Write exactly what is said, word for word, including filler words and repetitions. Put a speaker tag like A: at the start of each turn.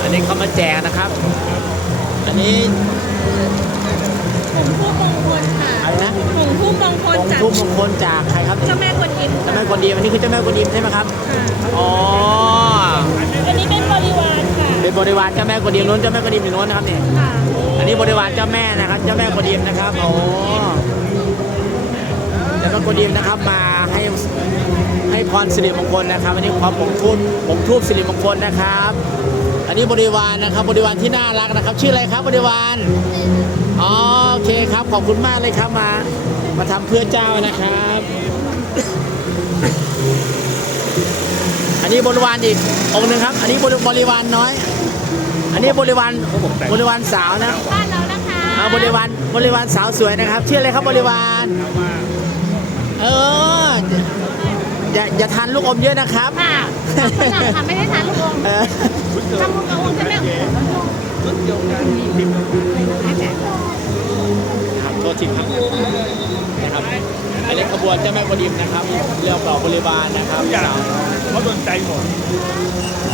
A: วันนี้เขามาแจกนะครับ อันนี้
B: ผงทูบมงคลค่ะ
A: อะไรนะ
B: ผงทูบมงคล
A: องค์
B: จาก
A: ทูบมงคลจากใครครับ
B: เจ้าแม่กวนอิม
A: เจ้าแม่กวนอิมอันนี้คือเจ้าแม่กวนอิมใช่ไหมครับ
B: ค่ะ
A: อ๋อ
B: อันนี้เป็นบริวารค่ะ
A: เป็นบริวารเจ้าแม่กวนอิมนู้นเจ้าแม่กวนอิมอยู่นู้นนะครับเนี่ย
B: ค่ะ
A: อันนี้บริวารเจ้าแม่นะครับเจ้าแม่กวนอิมนะครับโอ้เจ้าแม่กวนอิมนะครับมาให้ให้พรสิริมงคลนะครับอันนี้ขอผงทูบผงทูบสิริมงคลนะครับ อันนี้บริวารนะครับบริวารที่น่ารักนะครับ ชื่ออะไรครับบริวารอ๋อโอเคครับขอบคุณมากเลยครับมามาทำเพื่อเจ้านะครับ อันนี้บริวารอีกองค์หนึ่งครับ อันนี้บริบริวารน้อย อันนี้บริวารบริวารสาวนะ
B: บ้านเรานะคะ
A: อ่าบริวารบริวารสาวสวยนะครับชื่ออะไรครับบริวารเอออย่าอย่าทานลูกอมเยอะนะครับ
B: ค่ะฝรั่งค่ะไม่ได้ทานลูกอม
A: เออ
B: ทำลูกอมใช่ไหม
A: ครับโทษทีครับนะครับอันนี้ขบวนเจ้าแม่กวนอิมนะครับเรียกต่อบริวารนะครับ
C: ทุกอย่างเขาสนใจหมด